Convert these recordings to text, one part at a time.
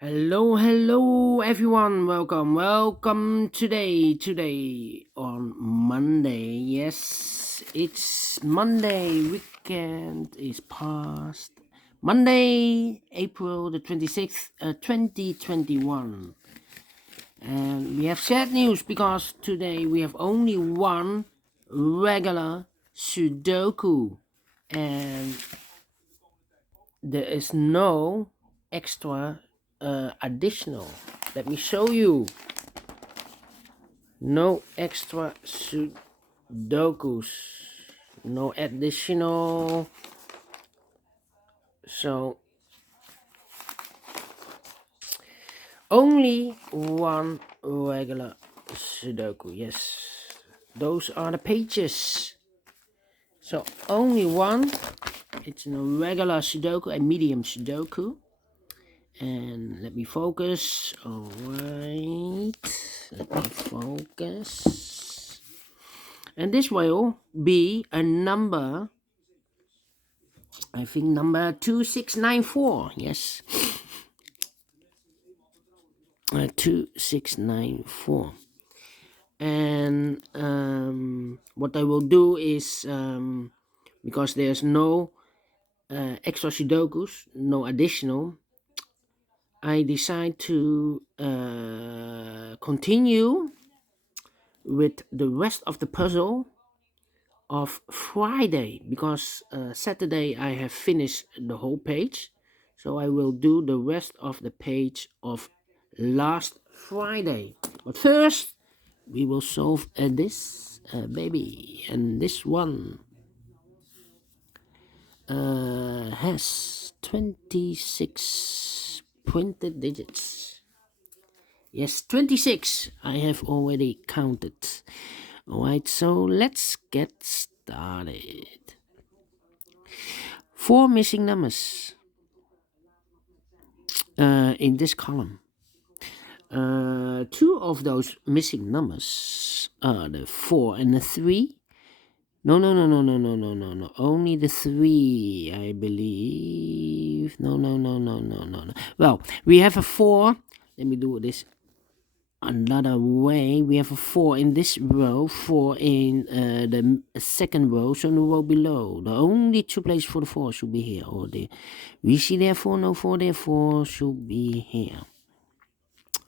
Hello everyone. Welcome today on Monday. Yes, it's Monday. Weekend is past. Monday, April the 26th, 2021. And we have sad news because today we have only one regular Sudoku and there is no extra additional. Let me show you. No extra Sudokus. No additional. So only one regular Sudoku. Yes. Those are the pages. So only one. It's a regular Sudoku, a medium Sudoku. And let me focus. All right. Let me focus. And this will be a number, I think number 2694. Yes. 2694. And what I will do is, because there's no extra Sudokus, no additional, I decide to continue with the rest of the puzzle of Friday, because Saturday I have finished the whole page, so I will do the rest of the page of last Friday. But first we will solve this baby, and this one has 26 printed digits. Yes, 26. I have already counted. Alright, so let's get started. 4 missing numbers in this column. 2 of those missing numbers are the 4 and the 3. No. Only the 3, I believe. No. Well, we have a 4. Let me do this another way. We have a 4 in this row, 4 in the second row, so the row below. The only 2 places for the 4 should be here or there. We see therefore no 4, therefore should be here.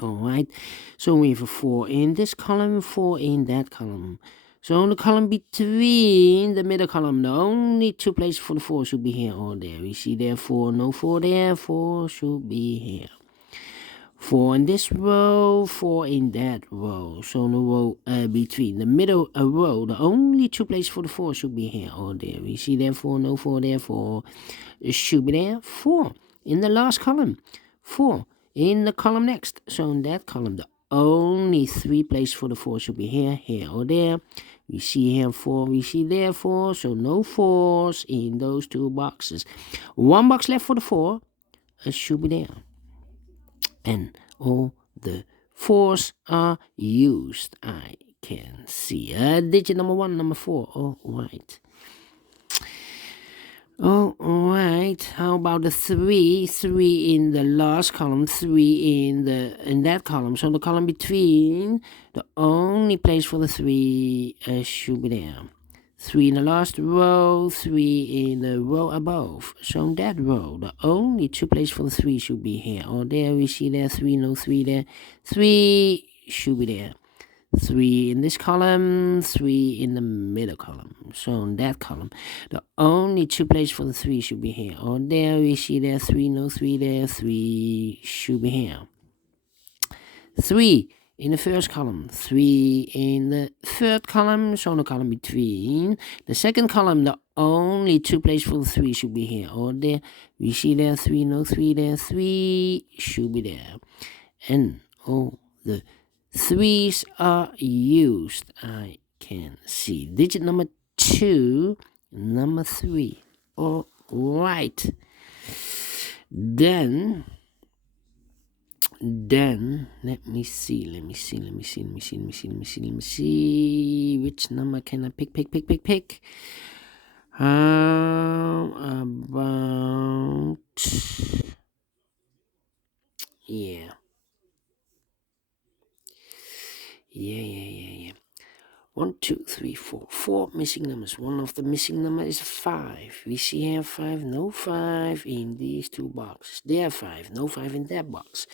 Alright, so we have a 4 in this column, 4 in that column. So in the column between the middle column, the only 2 places for the 4 should be here or there. We see therefore no 4, therefore should be here. 4 in this row, 4 in that row. So in the row between the middle row, the only 2 places for the 4 should be here or there. We see therefore no 4, therefore it should be there. 4 in the last column, 4 in the column next. So in that column, the only 3 places for the 4 should be here or there. We see here 4, we see there 4, so no 4s in those 2 boxes. 1 box left for the 4, it should be there. And all the 4s are used. I can see digit number 1, number 4. Alright, how about the 3? 3 in the last column, 3 in that column. So the column between, the only place for the 3 should be there. 3 in the last row, 3 in the row above. So in that row, the only 2 places for the 3 should be here or there. We see there 3, no 3 there. 3 should be there. 3 in this column, 3 in the middle column. So in that column, the only 2 places for the 3 should be here or there. We see there 3, no 3 there. 3 should be here. 3 in the first column, 3 in the third column, so in the column between the second column, the only 2 places for the 3 should be here or there. We see there 3, no 3 there. 3 should be there. And all the 3s are used. I can see digit number 2, number 3. All right. Then let me see which number can I pick. How about, Yeah. Yeah. 1, 2, 3, 4. 4 missing numbers. One of the missing number is 5. We see here 5, no 5 in these two boxes. There 5, no 5 in that box.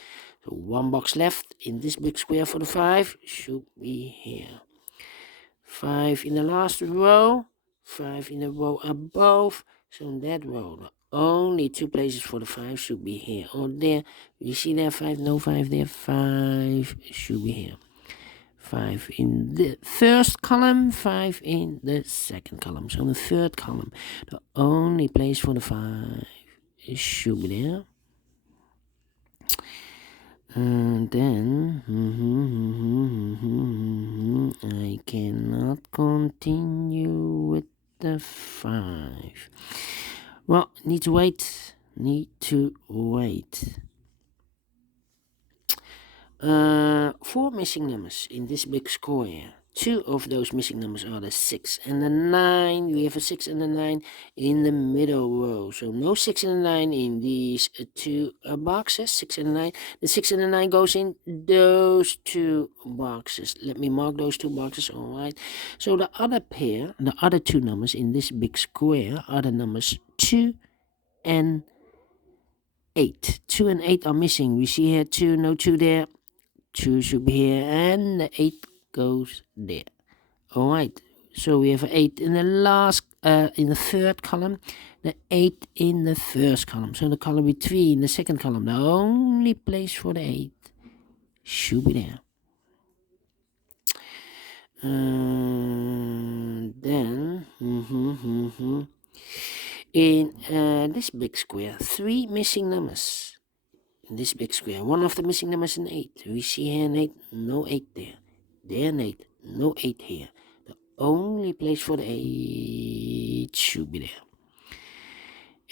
So one box left in this big square for the 5 should be here. 5 in the last row, 5 in the row above. So in that row, the only two places for the 5 should be here or there. You see there 5, no 5 there, 5 should be here. 5 in the first column, 5 in the second column. So in the third column, the only place for the 5 should be there. And then I cannot continue with the 5. Well, need to wait. 4 missing numbers in this big square. 2 of those missing numbers are the 6 and the 9. We have a 6 and a 9 in the middle row. So no 6 and a 9 in these two boxes. 6 and a 9. The 6 and the 9 goes in those two boxes. Let me mark those two boxes. Alright. So the other pair, the other two numbers in this big square are the numbers 2 and 8. 2 and 8 are missing. We see here 2, no 2 there. 2 should be here and the 8 goes there. Alright, so we have 8 in the last in the third column, the 8 in the first column. So the column between the second column, the only place for the 8 should be there. Then in this big square, 3 missing numbers. In this big square, one of the missing numbers is an 8. We see here an 8, no 8 there. There an 8, no 8 here. The only place for the 8 should be there.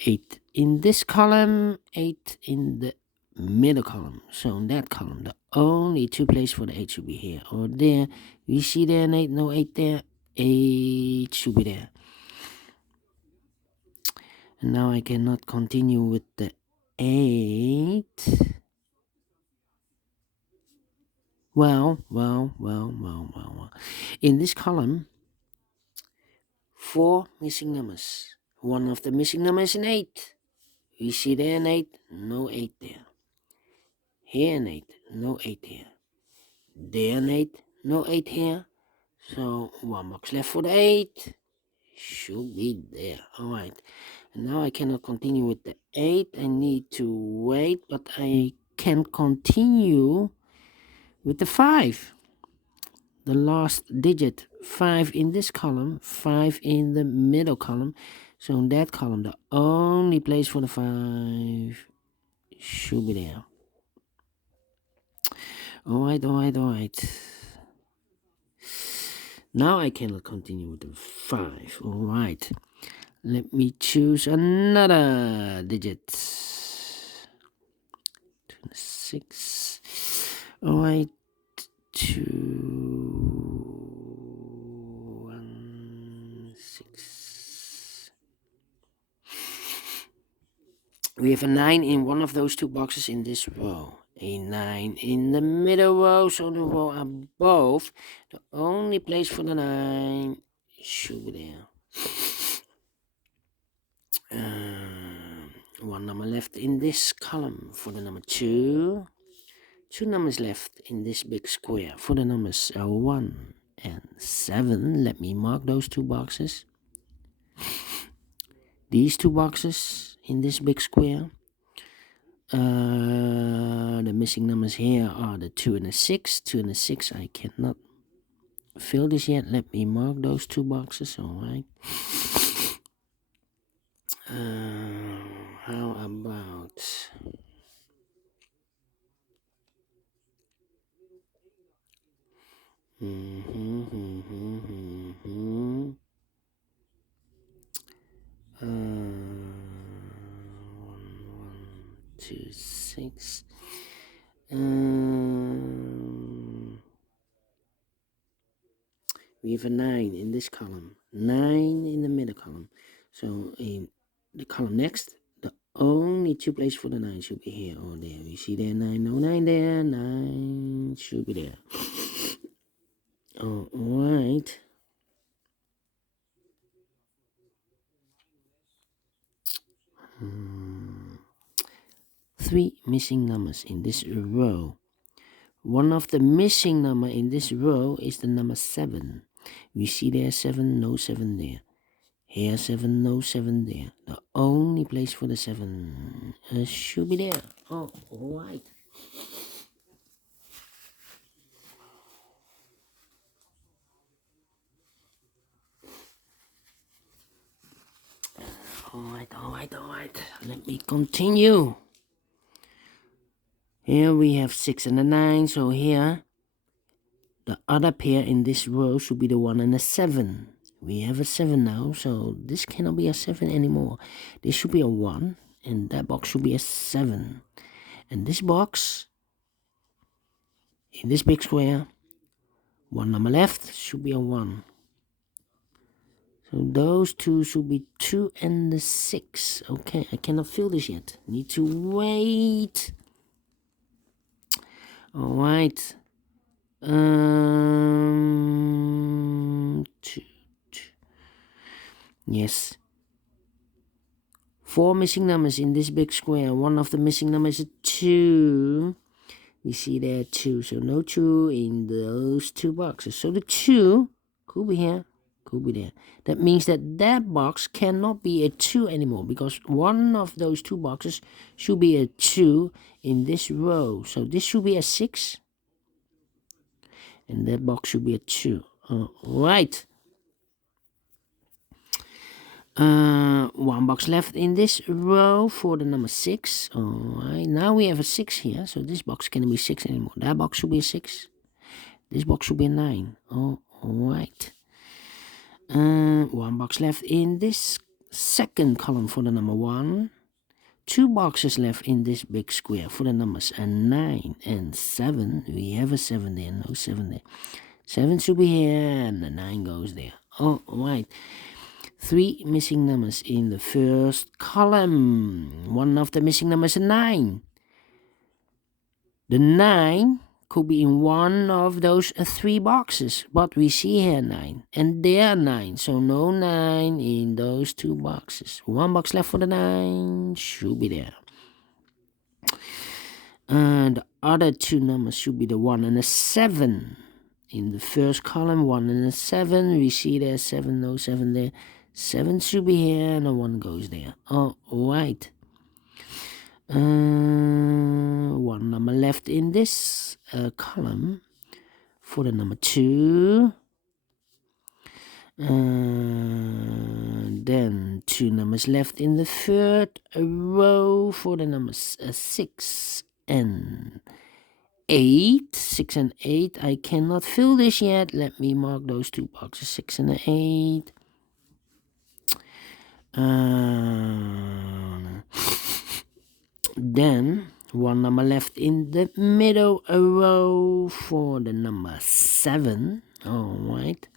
8 in this column, 8 in the middle column. So in that column, the only two places for the 8 should be here or there. We see there an 8, no 8 there. 8 should be there. And now I cannot continue with the 8. Well. In this column, 4 missing numbers. One of the missing numbers is an 8. We see there an 8, no 8 there. Here an 8, no 8 here. There an 8, no 8 here. So one box left for the 8. Should be there. Alright. And now I cannot continue with the 8. I need to wait, but I can continue with the 5. The last digit, 5 in this column, 5 in the middle column. So in that column, the only place for the 5 should be there. Alright. Now I cannot continue with the 5. Alright. Let me choose another digit. 26. Alright. 2, 1, 6. We have a 9 in one of those two boxes in this row. A 9 in the middle row, so the row above. The only place for the 9 should be there. One number left in this column for the number 2. 2 numbers left in this big square for the numbers 1 and 7. Let me mark those two boxes. These two boxes in this big square. The missing numbers here are the 2 and the 6. 2 and the 6, I cannot fill this yet. Let me mark those two boxes. Alright. How about... One, 2, 6. We have a 9 in this column, 9 in the middle column. So in the column next, the only 2 places for the 9 should be here or there. You see there, 9, no 9 there, 9 should be there. Alright. Three missing numbers in this row. One of the missing number in this row is the number 7. We see there 7, no 7 there. Here 7, no 7 there. The only place for the 7 should be there. Oh, alright. Alright. Let me continue. Here we have 6 and a 9. So here, the other pair in this row should be the 1 and the 7. We have a 7 now, so this cannot be a 7 anymore. This should be a 1, and that box should be a 7. And this box, in this big square, one number left should be a 1. So those two should be 2 and the 6. Okay, I cannot fill this yet. Need to wait. Alright. Two. Yes. 4 missing numbers in this big square. One of the missing numbers is a 2. We see there 2. So no 2 in those 2 boxes. So the 2 could be here, could be there. That means that that box cannot be a 2 anymore, because one of those 2 boxes should be a 2 in this row. So this should be a 6. And that box should be a 2. Alright. One box left in this row for the number 6. Alright, now we have a 6 here, so this box cannot be 6 anymore. That box should be a 6. This box should be a 9. Alright. One box left in this second column for the number 1. 2 boxes left in this big square for the numbers 9 and 7. We have a 7 there, no 7 there. 7 should be here, and the 9 goes there. Alright. 3 missing numbers in the first column. One of the missing numbers is 9. The 9 could be in one of those 3 boxes, but we see here 9 and there 9, so no 9 in those 2 boxes. One box left for the 9 should be there. And the other 2 numbers should be the 1 and the 7. In the first column, 1 and the 7, we see there 7, no 7 there. 7 should be here, and a 1 goes there. Alright. One number left in this column for the number 2. Then 2 numbers left in the third row for the numbers 6 and 8. 6 and 8. I cannot fill this yet. Let me mark those 2 boxes, 6 and 8. Then 1 number left in the middle row for the number 7. Alright.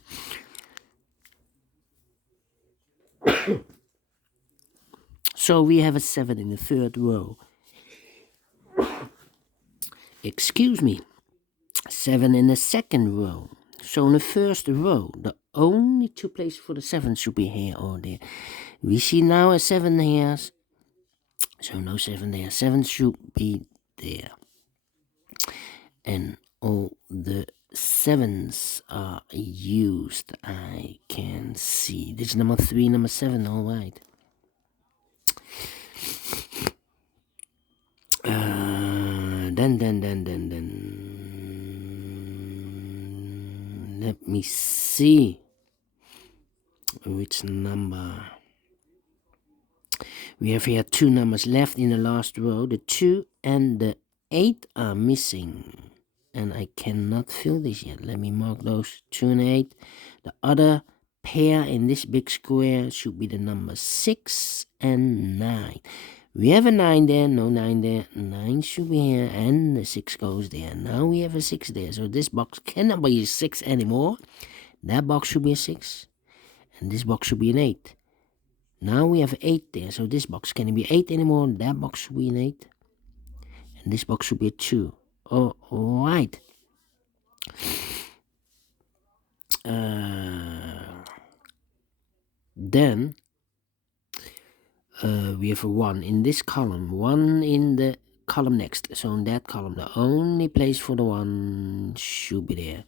So we have a 7 in the third row. Excuse me. 7 in the second row. So in the first row, the only 2 places for the 7 should be here or there. We see now a 7 here. So no 7 there. 7 should be there. And all the 7s are used. I can see. This is number 3, number 7. Alright. Then. Let me see which number. We have here 2 numbers left in the last row. The 2 and the 8 are missing, and I cannot fill this yet. Let me mark those 2 and 8. The other pair in this big square should be the numbers 6 and 9. We have a 9 there, no 9 there. 9 should be here, and the 6 goes there. Now we have a 6 there, so this box cannot be a 6 anymore. That box should be a 6, and this box should be an 8. Now we have 8 there, so this box can't be 8 anymore. That box should be an 8. And this box should be a 2. Alright. Then we have a 1 in this column, 1 in the column next. So in that column, the only place for the 1 should be there.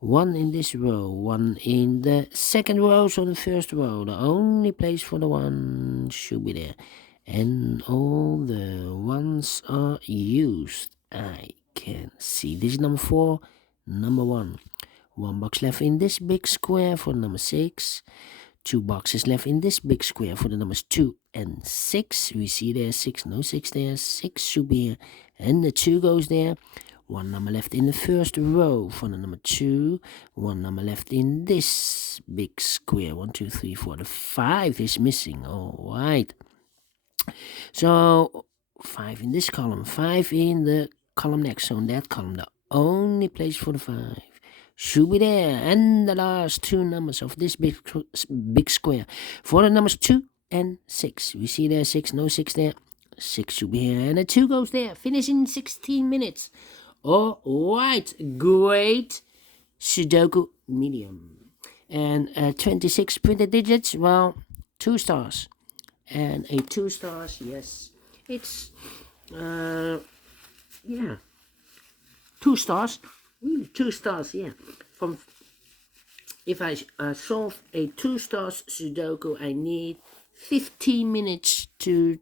1 in this row, 1 in the second row, so the first row, the only place for the 1 should be there. And all the 1s are used. I can see this is number 4, number 1. 1 box left in this big square for number 6. 2 boxes left in this big square for the numbers 2 and 6. We see there 6, no 6 there, 6 should be here, and the 2 goes there. 1 number left in the first row for the number 2. 1 number left in this big square. 1, 2, 3, 4. The 5 is missing. Alright. So 5 in this column, 5 in the column next. So in that column, the only place for the 5 should be there. And the last 2 numbers of this big square for the numbers 2 and 6. We see there 6, no 6 there. 6 should be here, and the 2 goes there. Finish in 16 minutes. Alright, great Sudoku Medium. And 26 printed digits, well, 2 stars. And a 2 stars, yes. It's, yeah, 2 stars. 2 stars, yeah. From if I solve a 2 stars Sudoku, I need 15 minutes to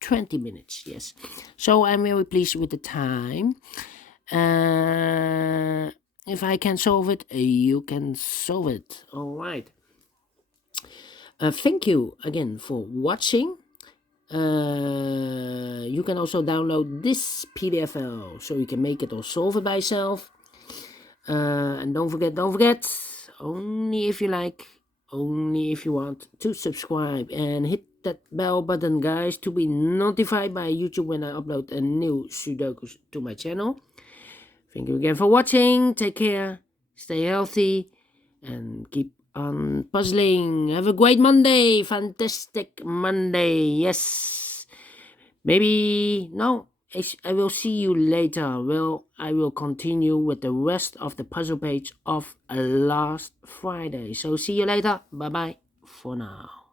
20 minutes, yes. So I'm very pleased with the time. If I can solve it, you can solve it. Alright. Thank you again for watching. You can also download this PDF file so you can make it or solve it by yourself. And don't forget, only if you like, only if you want, to subscribe and hit that bell button, guys, to be notified by YouTube when I upload a new Sudoku to my channel. Thank you again for watching. Take care, stay healthy, and keep on puzzling. Have a great Monday, fantastic Monday. Yes, maybe no, I will see you later. Well, I will continue with the rest of the puzzle page of last Friday. So see you later. Bye bye for now.